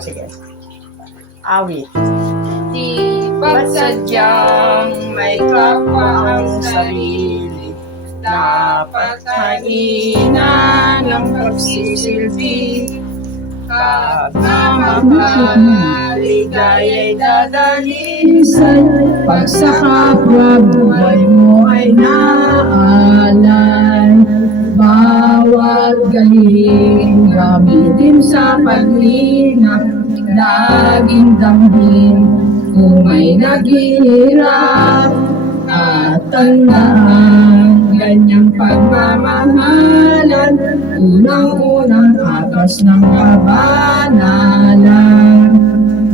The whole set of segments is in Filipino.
sige. Awit. Di ba't sadyang may kapwa ang sarili, dapat kainan ng pagsisilbi. Pagmamahal, ligaya'y dadalisan, pag sa kapwa buhay mo ay naalay. Bawat galing gamitin sa paglinap, laging damhin kung may naghihirap. At tandaan, ganyang pagmamahalan, unang-unang atas ng kabanalan.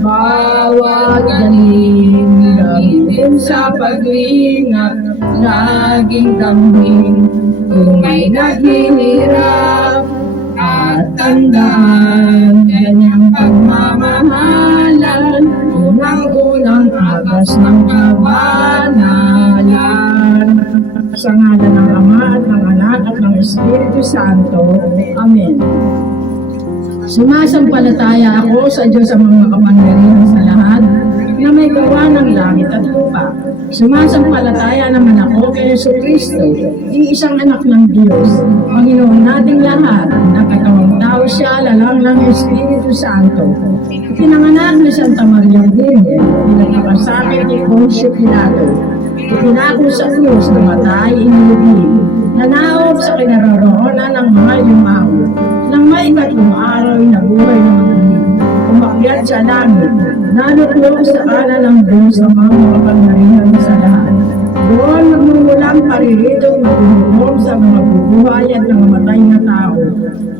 Bawat galing gamitin sa pag-ingat, laging damhin kung may naghihirap. At tandaan, ganyang pagmamahalan, unang-unang atas ng kabanalan. Sa ngalan ng Ama at ng Anak at ng Espiritu Santo. Amen. Sumasampalataya ako sa Diyos ang mga kapangyarihan sa lahat na may gawa ng langit at lupa. Sumasampalataya naman ako kay Jesucristo, iisang anak ng Diyos, Panginoon nating lahat, nakatawang tao siya, lalang ng Espiritu Santo. Pinanganak ni Santa Maria Virgen, pinagkakasakit ni Poncio Pilato, itinako sa krus, namatay, inilibing, nanaog sa kinaroroonan ng mga yumaw, nang may ikatlong araw na buhay na magiging, umakyat sa langit, naluklog sa kanan ng Diyos ang mga kapangyarihan sa lahat. Doon magmumulang pariritong maghuhukom sa mga bubuhay at mga matay na tao.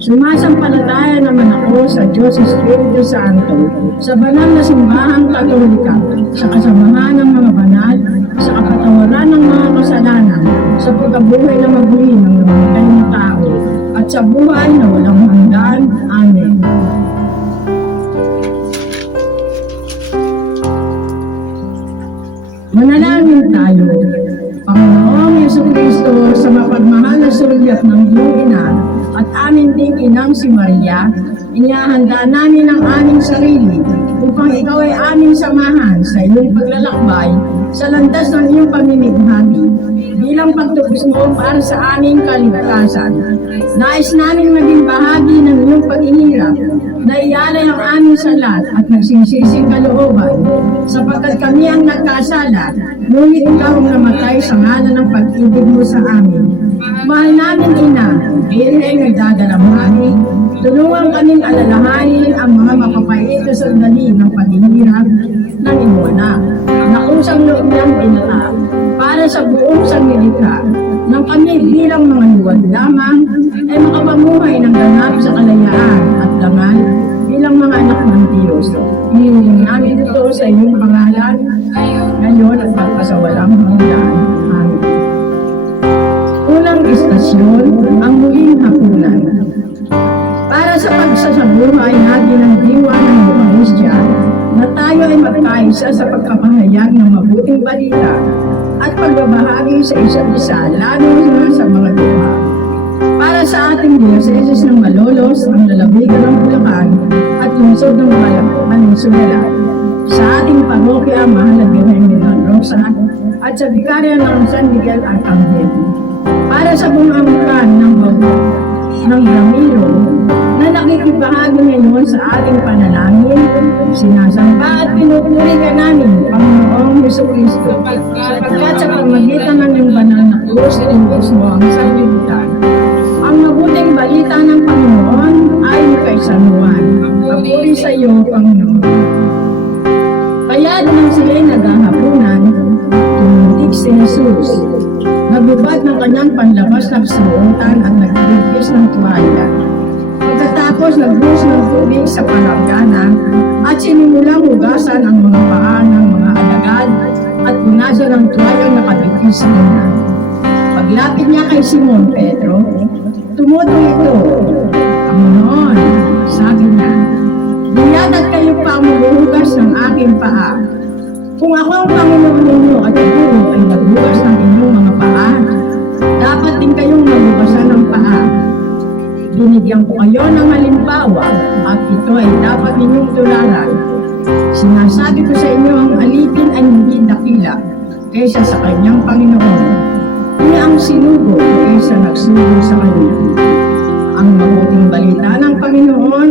Sumasampalataya naman ako sa Diyos Espiritu Santo, sa banal na simbahang Katolika, sa kasamahan ng mga banal, sa kapatawaran ng mga kasalanan, sa pagkabuhay na magmuli ng namatay na tao, at sa buhay na walang hanggan. Amen. Manalangin tayo. Panginoong Jesucristo, sa mapagmahal na sulyap ng iyong ina at amin ding inang si Maria, inihahanda namin ang aming sarili upang ikaw ay aming samahan sa iyong paglalakbay sa landas ng iyong pamimighati bilang pagtubos mo para sa aming kaligtasan. Nais namin maging bahagi ng iyong paghihirap na iyalay ang aming salat at nagsisising kalooban, sapagkat kami ang nagkasala, ngunit ikaw ang namatay sa ngalan ng pag-ibig mo sa amin. Mahal namin, Ina, Birheng nagdadalamhati, tulungan kaming alalahanin ang mga mapapait na sandali ng paghihirap ng iyong anak, na kusang loob niyang pinata para sa buong sanglilikha, nang kami bilang mga luwad lamang ay makapamuhay ng ganap sa kalayaan at dangal bilang mga anak ng Diyos. Hinihiling namin ito sa iyong pangalan, ngayon at magpasawalang hanggan. Amen. Unang istasyon, ang muling hapunan. Para sa pagsasabuhay natin ng diwa ng Eucharistia, na tayo ay magkaisa sa pagkapahayag ng mabuting balita at pagbabahagi sa isa't isa, lalo na sa mga duha. Para sa ating Dioceses ng Malolos, ang lalawigan ng Bulacan at lungsod ng Valenzuela, sa ating parokya, Mahal na Birhen de Don Rosa, at sa Vicaria ng San Miguel Arcangel. Para sa buong angkan ng Ramiro, na nakikibahagi ngayon sa ating panalangin, sinasamba at pinupuri ka namin, Panginoong Jesucristo, sapagkat sa pamagitan ng iyong banal na krus, tinubos mo ang sanlibutan. Ang mabuting balita ng Panginoon ay kay San Juan. Papuri sa iyo, Panginoon. Kaya nang sila'y naghahapunan, tumuntik si Jesus. Nagbubad ng kanyang panlabas na suotan at nagbibigis ng tuwalya. Pagkatapos nagbuhos ng tubig sa palanggana at sinimulang hugasan ang mga paa ng mga alagad at punasan ng tuwalyang nakabigis sa kanya. Paglapit niya kay Simon Pedro, tumutong ito. Panginoon, sabi niya, "Diyadat kayo pa maghuhugas ng aking paa. Kung ako ang Panginoon ninyo at ito ay naghugas ng inyong mga paa, dapat din kayong maghugasan ng paa. Binigyan ko kayo ng halimbawa at ito ay dapat ninyong tularan. Sinasabi ko sa inyo ang alipin ay hindi dakila kaysa sa kanyang Panginoon. Niya ang sinugo kaysa nagsugo sa kanya. Ang mabuting balita ng Panginoon,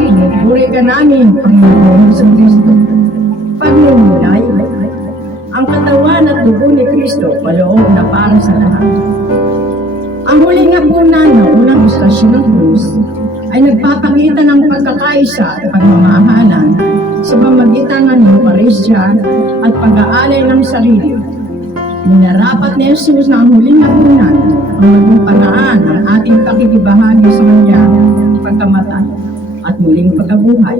pinupuri ka namin, Panginoon sa Kristo. Pagmumulay, ang katawan at dugo ni Kristo paloob na para sa lahat. Ang huling hapunan ng unang istasyon ng krus ay nagpapakita ng pagkakaisa at pagmamahalan sa pamagitan ng Eucharistia at pag-aalay ng sarili. Minarapat ni Jesus na ang huling hapunan ang maging paraan ng ating pakikibahagi sa Kanya, pagkamatay at muling pagkabuhay.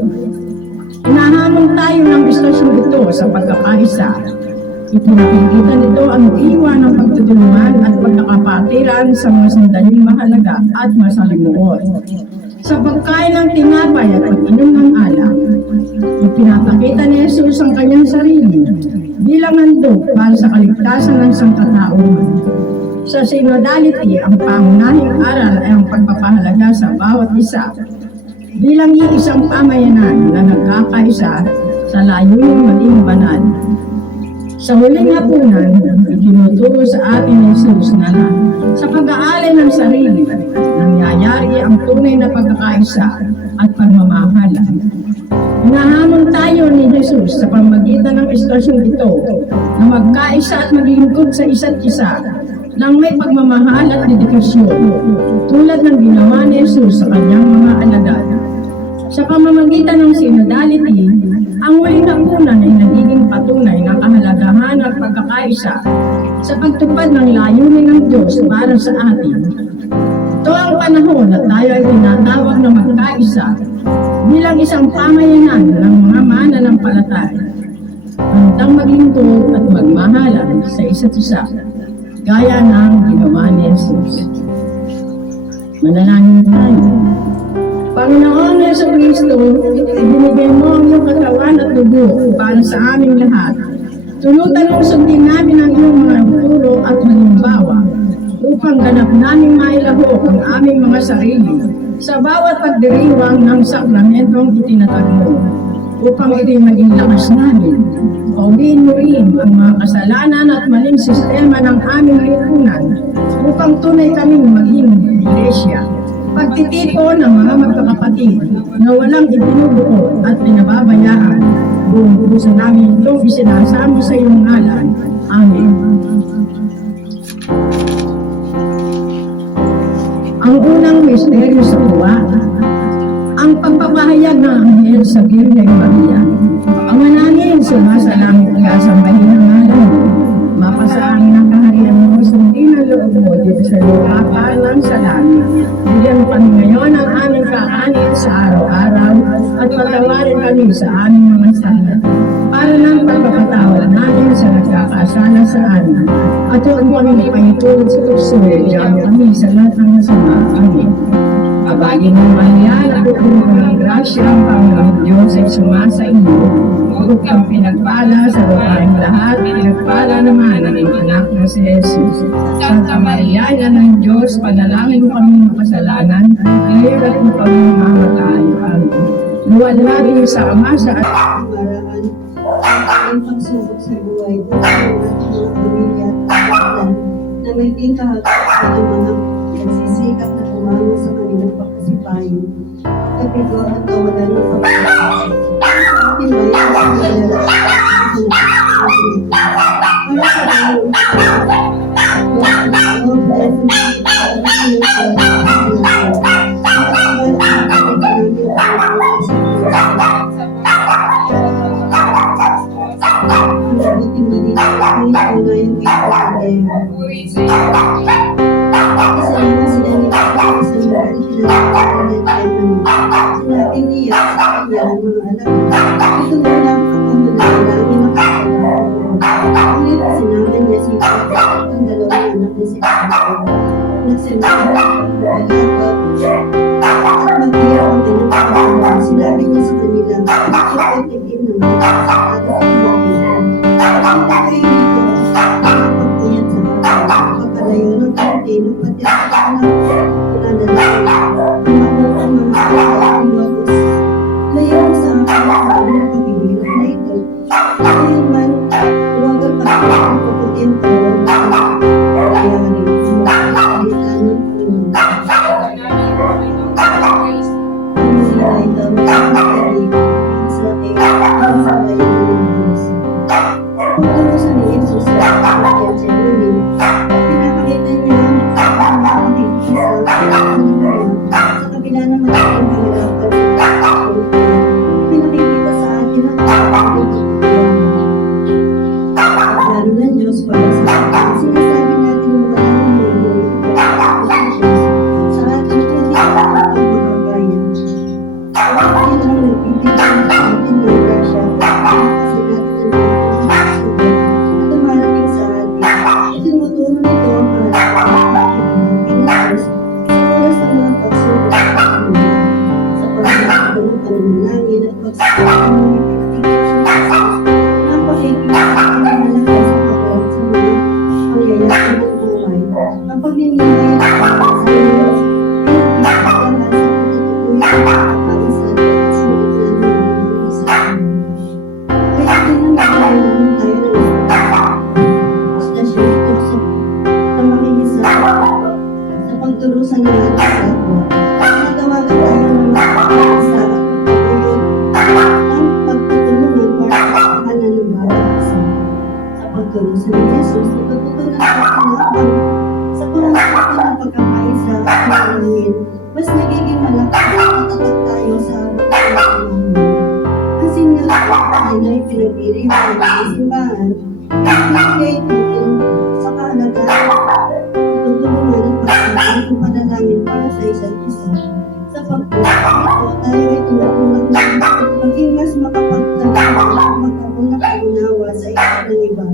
Hinahamon tayo ng istasyon ito sa pagkakaisa. Ipinakikita nito ang diwa ng pagtutulungan at pagkakapatiran sa mga sandaling mahalaga at masalimuot. Sa pagkain ng tinapay at pag-inom ng alak, ipinapakita ni Jesus ang kanyang sarili bilang handog para sa kaligtasan ng sangkatauhan. Sa synodality, ang pangunahing aral ay ang pagpapahalaga sa bawat isa bilang iisang pamayanan na nagkakaisa sa layuning maging banal. Sa huling hapunan, itinuturo sa atin ni Jesus na sa pag-aalay ng sarili, nangyayari ang tunay na pagkakaisa at pagmamahalan. Hinahamon tayo ni Jesus sa pamagitan ng istasyon ito na magkaisa at maglingkod sa isa't isa nang may pagmamahal at dedikasyon, tulad ng ginawa ni Jesus sa kanyang mga alagad. Sa pamamagitan ng synodality, ang huling hapunan ay nagiging patunay ng kahalagahan at pagkakaisa sa pagtupad ng layunin ng Diyos para sa atin. Ito ang panahon na tayo ay tinatawag na magkaisa bilang isang pamayanan ng mga mananampalataya, handang maglingkod at magmahalan sa isa't isa, gaya ng ginawa ni Jesus. Manalangin tayo. Panginoon Yesu Kristo, ibinigay mo ang iyong katawan at dugo para sa aming lahat. Tulutan mong sundin namin ang iyong mga turo at halimbawa upang ganap naming mailahok ang aming mga sarili sa bawat pagdiriwang ng sakramentong itinatag mo, upang ito'y maging lakas namin. Pauwiin mo rin ang mga kasalanan at maling sistema ng aming lipunan upang tunay kaming maging iglesia. Pagtitipon ng mga magkakapatid na walang ibinubuo at pinababayaan, buong puso namin itong isinasamo sa iyong ngalan. Amen. Ang unang misteryo sa tuwa, ang pagpapahayag ng anghel sa Birheng Maria. Ang manangin sumasalangit ka sa mahinang ngalan mo, mapasaan ng kaharian mo, sundin ang loob mo dito sa lupa ng sa langit. Bigyan kami ngayon ang aming kakanin sa araw-araw at patawarin kami sa aming mga sala para ng pagpapatawad namin sa nagkakasala sa amin. At huwag kami ipahitulad sa tukso, diyan kami sa lahat ng masama. Amen. Abagin mo Maria, napupuno ka ng grasya, ang Panginoon Diyos ay sumasa iyo. Huwag kang pinagpala sa babaeng lahat, pinagpala naman ang iyong anak na si Jesus. Santa Maria, Ina ng Diyos, panalangin mo kami ng kasalanan, ngayon at kung kami mamatay. Amen. Luwalhati sa Ama sa at ang pagsubok sa buhay ko sa mga pamilya at na may tingkahag sa mga nagsisikap na umango sa kanilang pagkasipayo. Kapigo at kawalan ng pagkakasipayo. Akin ba yan ang malala para sa sinabi niya sa kanila, "Ikaw tigil ng mga pagkakataon pagkalayo ng kaunti ng pati ang ang puputin ko ang nangyari. Salita ng Panginoon. Ang nilay daw ng pag-ibig sa bayan ng Diyos. Pagkutusan ni Jesus sa Gethsemane, pinapakita niya ang makikisa sa kabila ng malaking kahirapan. Pinakikita sa atin ang plano ng Diyos para sa atin. Sinasabi natin na wala ng mundo ng Diyos sa atin hindi ang magagayan. Ang atin ang nagbibigay ng atin ng grasya kasi natin ang at dumarating sa atin. Tinuturo nito ang kahalagan ng Pilipinas sa oras ng mga pagsubok sa Panginoon. Sa pagkakataon ng pananalangin at pagsubok ng mga ang pagninilay sa Diyos, pinagpapalaran sa pagtutuloy ng pagkakaroon sa sunod na nangyayari sa amin. Kaya pinanagalan tayo ng istasyon ito sa makikisa sa pagturusan ng ating kapwa. Natawagan tayo ng makikisa at pagpapuyod ng pagtutulungan para sa pangalan ng bawat isa. Sa pagturusan ni Jesus, natututunan natin sa pamamagitan ng pagkakaisa at panalangin, mas nagiging malakas at matatag tayo sa harap ng Panginoon. Ang sinalahan ay pinagdiriwang ng simbahan, pinagdiriwang ito sa kahalagaan, tutulungan at pagkakaan ng panalangin para sa isa't isa. Sa pagtutunan ito, tayo ay tinutulak na maging mas makapagtalaga at magkaroon ng pag-unawa sa isa ng iba.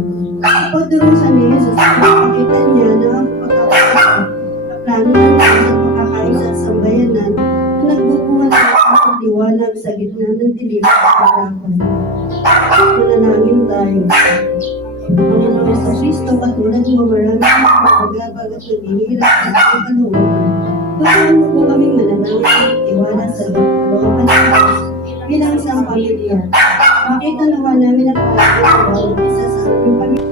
Sa pagdurusan ni Jesus, pinapakita niya na ang pagkakaisa na plano ng Diyos at pagkakaisa sa sambayanan na nagbubuhan ng pagkakaliwanag sa gitna ng dilim at kahirapan. Manalangin tayo. Panginoon sa Kristo, katulad mo maraming pagkagabag at naghihirap sa ating kalooban. Tulungan mo po kaming manalangin at tiwala sa kalooban ng Diyos bilang isang pamilya. Makita nawa namin ang pagkakaliwanag ng bawat isa sa aming pamilya.